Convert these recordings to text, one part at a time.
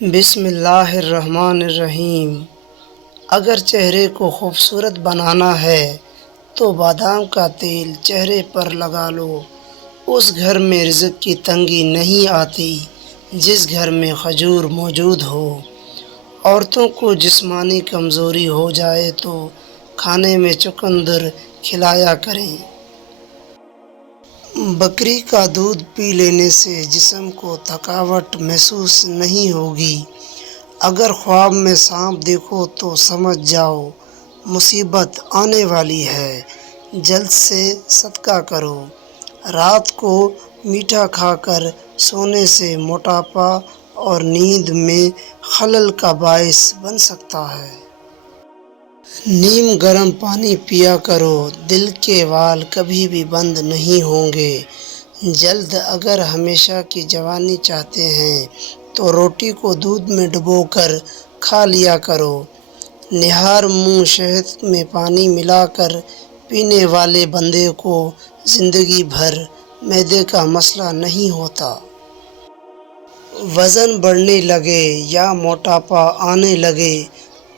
بسم اللہ الرحمن الرحیم۔ اگر چہرے کو خوبصورت بنانا ہے تو بادام کا تیل چہرے پر لگا لو۔ اس گھر میں رزق کی تنگی نہیں آتی جس گھر میں کھجور موجود ہو۔ عورتوں کو جسمانی کمزوری ہو جائے تو کھانے میں چقندر کھلایا کریں۔ بکری کا دودھ پی لینے سے جسم کو تھکاوٹ محسوس نہیں ہوگی۔ اگر خواب میں سانپ دیکھو تو سمجھ جاؤ مصیبت آنے والی ہے، جلد سے صدقہ کرو۔ رات کو میٹھا کھا کر سونے سے موٹاپا اور نیند میں خلل کا باعث بن سکتا ہے۔ نیم گرم پانی پیا کرو، دل کے وال کبھی بھی بند نہیں ہوں گے۔ جلد اگر ہمیشہ کی جوانی چاہتے ہیں تو روٹی کو دودھ میں ڈبو کر کھا لیا کرو۔ نہار منہ شہد میں پانی ملا کر پینے والے بندے کو زندگی بھر معدے کا مسئلہ نہیں ہوتا۔ وزن بڑھنے لگے یا موٹاپا آنے لگے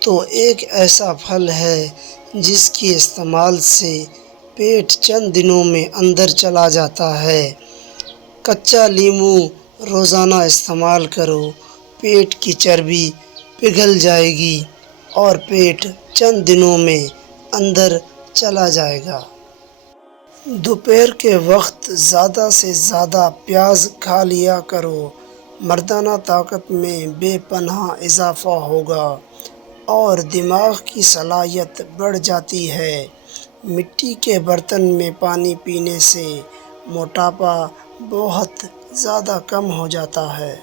تو ایک ایسا پھل ہے جس کے استعمال سے پیٹ چند دنوں میں اندر چلا جاتا ہے۔ کچا لیموں روزانہ استعمال کرو، پیٹ کی چربی پگھل جائے گی اور پیٹ چند دنوں میں اندر چلا جائے گا۔ دوپہر کے وقت زیادہ سے زیادہ پیاز کھا لیا کرو، مردانہ طاقت میں بے پناہ اضافہ ہوگا اور دماغ کی صلاحیت بڑھ جاتی ہے۔ مٹی کے برتن میں پانی پینے سے موٹاپا بہت زیادہ کم ہو جاتا ہے۔